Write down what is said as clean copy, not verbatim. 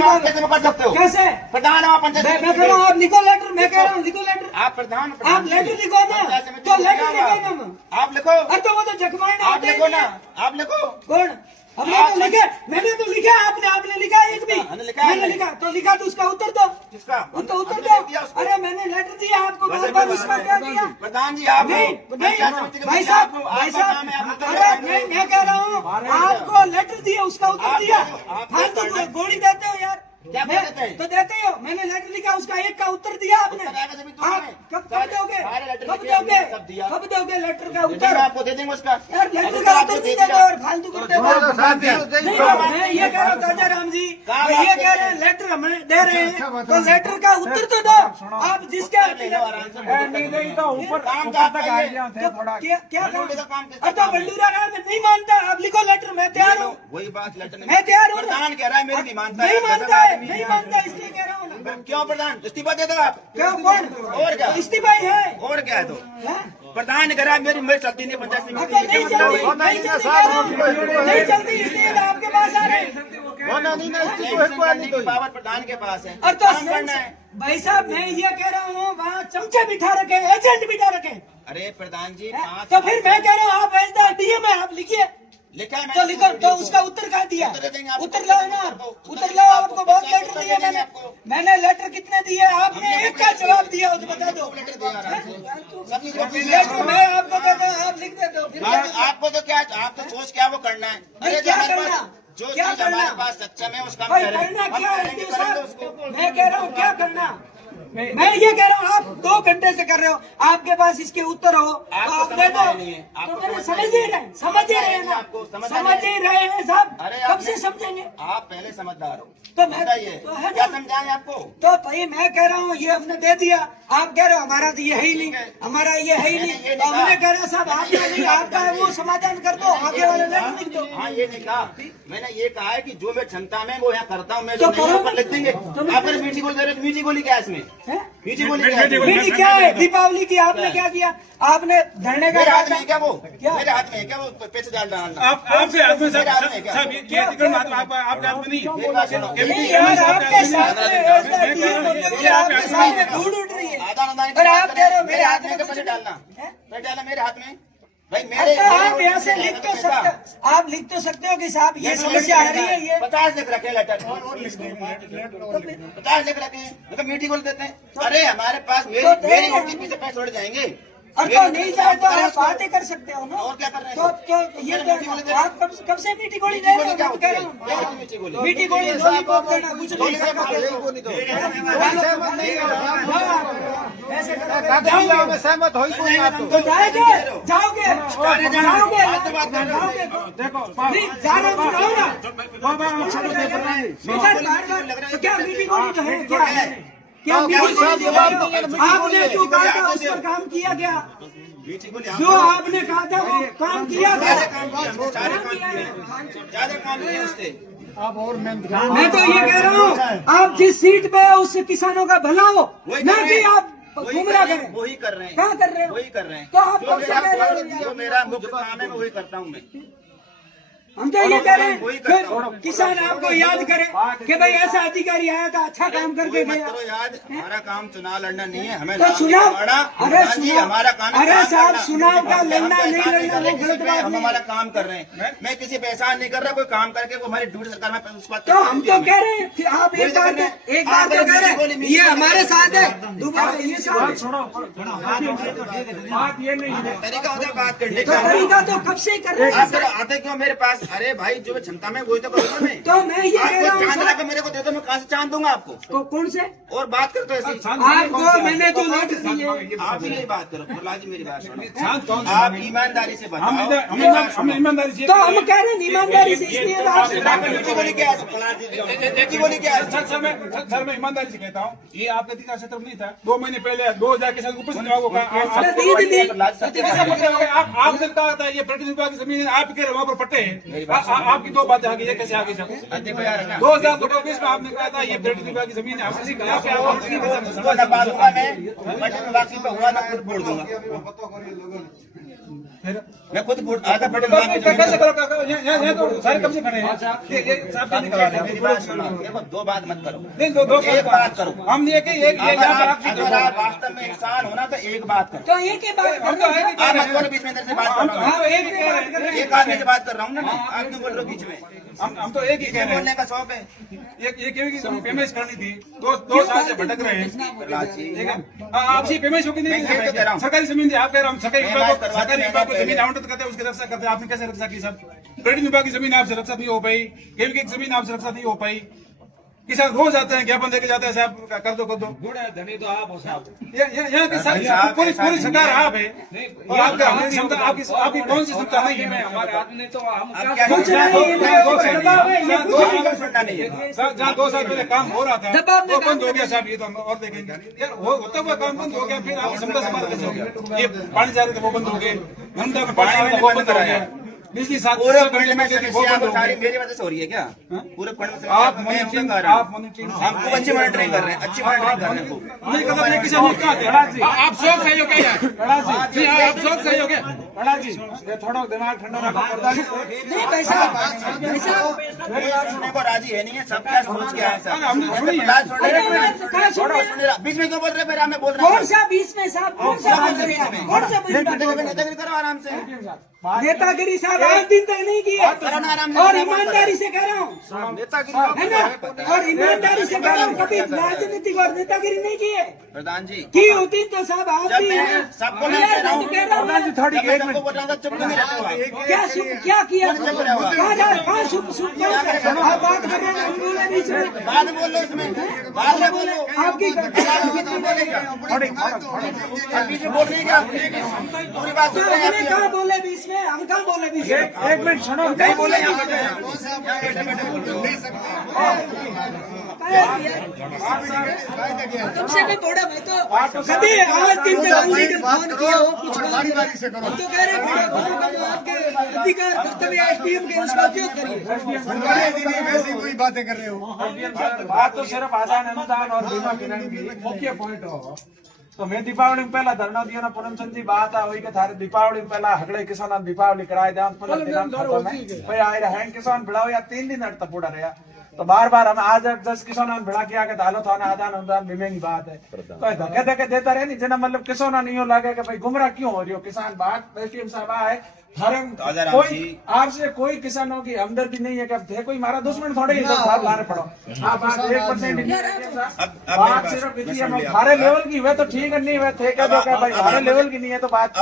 निकाल कैसे कर सकते हो? कैसे प्रधान आप पंचायत मैं कह रहा हूँ आप लिखो लेटर, मैं कह रहा हूँ लिखो लेटर। आप प्रधान आप लेटर लिखो ना, तो लेटर लिखो ना। आप लिखो। अरे तो वो तो जगमाने आप लिखो ना, आप लिखो। कौन? हमने तो लिखा, मैंने तो लिखा, आपने लिखा एक भी? मैंने लिखा तो लिखा, तो उसका उत्तर दो। किसका उत्तर दो। अरे मैंने लेटर दिया आपको, बार-बार उसका क्या दिया? प्रधान जी आप नहीं भाई साहब, अरे मैं कह रहा हूँ आपको लेटर दिया, उसका उत्तर दिया। फालतू गोली देते हो यार। क्या देते हैं? तो देते हो, मैंने लेटर लिखा, उसका एक का उत्तर दिया आपने। आप कब दोगे? कब दोगे लेटर का उत्तर? आपको दे देंगे उसका यार लेटर का उत्तर नहीं देते और फालतू करते हो। मैं ये कह रहा हूँ ताजा राम जी, मैं ये कह रहे हैं लेटर हमें दे रहे हैं, तो लेटर का उत्तर तो दो। आप जिसके ऊपर काम क्या अच्छा बल्लूरा राम नहीं मानता, आप लिखो लेटर, मैं तैयार हूँ। वही बात लेटर मैं तैयार हूँ। प्रधान कह रहा है मेरी नहीं मानता नहीं मानता है, नहीं मानता, इसलिए कह रहा हूँ ना। क्यों प्रधान इस्तीफा दे दो आप? क्यों? कौन? और क्या? इस्तीफा ही है। और क्या है तो हाँ? प्रधान कह रहा है मेरी चलती नहीं पंचायत तो नहीं चलती, नहीं चलती, इसलिए तो आपके पास आ रहे हैं। पावर प्रधान के पास है और तो काम करना है। भाई साहब मैं ये कह रहा हूँ वहाँ चमचे बिठा रखे, एजेंट बिठा रखे। अरे प्रधान जी तो फिर मैं कह रहा हूँ आप एजदार डीएम है, आप लिखिए। लिखा है तो लिखो, तो उसका उत्तर कहाँ दिया? उत्तर लाओ ना, उत्तर लाओ। आपको बहुत लेटर दिए मैंने लेटर कितने दिए? आपने एक का जवाब दिया हो तो बता दो। लेटर मैं आपको देता हूँ, आप लिख देते हो। आपको तो क्या, आपको सोच क्या वो करना है? अरे क्या करना? जो क्या चीज हमारे करना? पास सक्षम है उसका भाई करना क्या है एसडीओ साहब? मैं कह रहा हूँ क्या करना? मैं ये कह रहा हूँ आप 2 घंटे से कर रहे हो, आपके पास इसके उत्तर हो तो आप दे दो। तो मैंने समझ ही रहे ना, समझ ही रहे हैं साहब। कब से समझेंगे? आप पहले समझदार हो तो मैं तो क्या समझाएं आपको? तो भाई मैं कह रहा हूँ ये हमने दे दिया, आप कह रहे हो हमारा तो ये है ही नहीं, हमारा ये है ही नहीं। तो हमने कह रहा साहब आपका नहीं, आपका है वो समाधान कर दो, आगे वाले लेटर लिख दो। हाँ ये नहीं कहा, मैंने ये कहा है कि जो मैं क्षमता में वो यहाँ करता हूँ, मैं तो जो नहीं करो। ऊपर लिख देंगे। आपने मीठी गोली दे रहे, मीठी गोली क्या है इसमें? मीठी गोली क्या है? मीठी क्या है? दीपावली की आपने क्या किया? आपने धरने का मेरे हाथ में है क्या वो? मेरे हाथ में है क्या वो पैसे डालना? आपके हाथ में मेरे हाथ में है क्या? साहब ये अधिकरण आपके हाथ में नहीं। मेरी बात सुनो। नहीं यार, आपके सामने आपके सामने धूल उड़ रही है और आप कह रहे हो मेरे हाथ में कुछ पैसे डालना, मैं डाला मेरे हाथ में भाई तो मेरे। आप यहाँ से लिख तो सकते हो, आप लिख तो सकते हो कि साहब ये समस्या आ रही है। ये 50 लिख रखे लेटर, 50 लिख रखे हैं, मतलब मीठी गोली देते हैं। अरे हमारे पास मेरी ओटीपी से पैसे छोड़ जाएंगे और तो नहीं जाए तो आप बातें कर सकते हो ना। और क्या कर रहे हैं? तो ये आप कब से मीठी गोली दे रहे हो? मैं कह रहा हूँ मीठी गोली लॉलीपॉप देना कुछ नहीं ऐसे मैं सहमत हो ही कोई आप तो जाओगे जाओगे देखो नहीं जा रहा हूँ तो क्या मीठी गोली तो है क्या है? क्या मीठी गोली आपने जो कहा था उस पर काम किया गया? जो आपने कहा था वो काम किया गया? ज्यादा काम नहीं है उससे। मैं तो ये कह रहा हूँ आप जिस सीट पे हो उससे किसानों का भला हो, ना कि आप गुमराह करें। वही कर रहे हैं, क्या कर रहे हो? वही कर रहे हैं। तो आप कब से कह रहे हो? जो मेरा मुख्य काम है मैं वही करता हूँ। मैं हम तो ये कह रहे हैं फिर किसान आपको याद करे कि भाई ऐसा अधिकारी आया था, अच्छा काम करके मत गया। करो याद, हमारा काम चुनाव लड़ना नहीं है, हमें तो नाम चुनाव, नहीं लड़ना। अरे प्रधान जी, हमारा काम है अरे काम साहब करना। चुनाव का हम लड़ना कोई नहीं पैसा लड़ना वो किसी गलत पे, बात हम नहीं। हमारा काम कर रहे हैं। मैं किसी पे एहसान नहीं कर रहा, कोई काम करके वो हमारी ड्यूटी सरकार में उसके बाद तो हम तो कह रहे हैं कि आप एक बार तो कह रहे हैं ये हमारे साथ है, दोबारा ये साथ बात ये नहीं है। तरीका होता है बात करने तो का। तरीका तो कब से कर रहे आप हैं? आते क्यों मेरे पास? अरे भाई जो क्षमता में वही तो करूँगा मैं। तो मैं ये कह रहा आपको चांद हूँ लाकर मेरे को दे दो, मैं कहाँ से चांद दूंगा आपको? तो कौन से और बात करते ऐसी आपको मैंने जो लेटर दिए आप ही नहीं बात करो। प्रहलाद जी मेरी बात सुनो, शांत कौन से आप ईमानदारी से बताओ। हम ईमानदारी से तो हम कह रहे हैं ईमानदारी से, इसलिए तो आपसे बात कर रहे हैं। मीठी गोली क्या है? मीठी गोली क्या है? सर मैं ईमानदारी से कहता हूँ, ये आपका अधिकार क्षेत्र में नहीं था। 2 महीने पहले 2000 के साथ उपस्थित आपने कहा था ये पर्यटन विभाग की जमीन आप कह रहे वहाँ पर पट्टे हैं। आपकी 2 बातें आगे, ये कैसे आगे चले? देखो यार ना 2024 में आपने कहा था ये पर्यटन विभाग की जमीन है, आपसे उसको ना पालूंगा मैं, पर्यटन विभाग की पे हुआ ना फिर बोल दूंगा। मैं खुद आधा पेट्रोल कैसे करो? यहाँ तो सारे कब से खड़े हैं। ये साहब नहीं करवा रहे मेरी बात सुनो, देखो दो बात मत करो, नहीं, दो एक बात करो। हम ये कि एक ये यहाँ पर आप अगर आप वास्तव में इंसान होना तो एक बात करो। तो एक ही बात हम तो है कि आप मत बोलो बीच में, इधर से बात कर रहा हूँ हम तो एक ही कह रहे हैं। एक आदमी से बात कर रहा हूँ ना मैं, आप क्यों बोल रहे हो बीच में? हम तो एक ही कह रहे हैं। बोलने का शौक है। ये क्योंकि पेमेंट करनी थी, दो साल से भटक रहे हैं, ठीक है। आपसी पेमेंट होगी नहीं, मैं तो कह रहा हूँ। सरकारी जमीन थी, आप कह रहे हम सरकारी मैं विभाग बात को करवा सरकारी दी, विभाग को मैं जमीन पहले- आवंटित करते हैं, उसकी रक्षा करते हैं। आपने कैसे रक्षा की सर? पर्यटन विभाग की जमीन आपसे रक्षा नहीं हो पाई, केवी की जमीन आपसे रक्षा नहीं हो पाई। किसान रोज आते हैं, ज्ञापन देके जाते हैं, साहब कर दो धनी तो आप हो साहब। यहाँ की साहब, पूरी ऐसा पूरी नहीं सरकार है। आप है, और आपका हमारी क्षमता, आपकी कौन सी क्षमता नहीं है? हमारे हाथ में तो हम अब क्या क्या कुछ करना है? नहीं, सुनना नहीं है। जहाँ 2 साल पहले काम हो रहा था दबाव में वो काम बंद हो गया साहब। ये तो हम और देखेंगे यार, वो होता हुआ काम बंद हो गया, फिर आपकी क्षमता से बात कैसे होगी? ये पानी जा रहे थे वो बंद हो गए, नर्मदा में पानी आ रहा था वो बंद हो गया, बिजली साथ पूरे साथ फंड में वो समस्या बंद तो हो सारी गई। मेरी वजह से हो रही है क्या? पूरे फंड में समस्या आप तो मैं उनका मॉनिटरिंग कारण हूं। आप मॉनिटरिंग हम खूब अच्छी मॉनिटरिंग कर रहे हैं, अच्छी मॉनिटरिंग कर रहे हैं। नहीं करता ये किसान क्या आते हैं? आप शौक सही हो क्या? जी आप शौक सही हो क्या? जी ये थोड़ा दिमाग ठंडा रखो पर्दा नहीं पैसा कोई सुनने को राजी है नहीं है, सब क्या सोच के आए हैं सब। हमने सुनी है। बात सुन रहे हैं, कहाँ सुन रहे हैं? सुन रहे हैं। बीच में क्यों बोल रहे हैं? फिर मैं बोल रहा कौन हूँ। सा बीच में साहब, कौन सा बात कर रहे हैं? कौन सा बीच में? नेतागिरी करो आराम से, नेतागिरी साहब आज दिन तक नहीं किए, करो ना आराम से। और ईमानदारी से कह रहा हूँ, है ना? और ईमानदारी से कह रहा हूँ, कभी राजनीतिक और नेतागिरी नहीं किए। प्रधान जी, की होती तो साहब आप जब भी मैं सबको मैं कह रहा हूँ, कह रहा हूँ मैं। जब मैं सबको बोल रहा था चुप क्यों नहीं रहते हो आप? क्या किया? कहाँ जा कहाँ आप बात कर रहे हैं, हम बोले बीच में, बाद में बोल लो इसमें, बाद में बोलो। आपकी बीच में बोलेगा, अब बीच में बोल रही है क्या? पूरी बात सुन रहे हैं हमने आप। कहाँ बोले बीच में? हम कहाँ बोले बीच में? एक मिनट सुनो नहीं बोले यहाँ पे। तुमसे भी बड़ा मैं तो कभी आज दिन तक अंधी ने फोन किया हो कुछ बारी से करो। हम तो कह रहे हैं आपके अधिकार कर्तव्य एसडीएम के उसका उपयोग करिए। वैसी कोई बातें कर रहे हो। बात तो सिर्फ आदान अनुदान और बीमा किरण की मुख्य पॉइंट हो तो मैं दीपावली में पहला धरना दिया ना पूनमचंद जी बात आ वही के थारे दीपावली में पहला हगड़े किसान दीपावली कराए जान पहले दिन खत्म है भाई आए रहे किसान भिड़ाओ या 3 दिन अटता पूरा रहा तो बार बार हम आज 10 किसान भिड़ा के आके डालो था आदान अनुदान बीमे की बात है तो धक्के धक्के देता रहे नहीं जना मतलब किसान नहीं हो लगे कि भाई गुमराह क्यों हो रही हो किसान बात एसडीएम साहब आए कोई आपसे कोई किसानों की हमदर्दी नहीं है कि अब थे कोई हमारा दुश्मन थोड़े ही सब भाग लाने पड़ो आप 1% बात सिर्फ इतनी है हमारे लेवल की हुए तो ठीक है नहीं हुए थे क्या भाई हमारे लेवल की नहीं है तो बात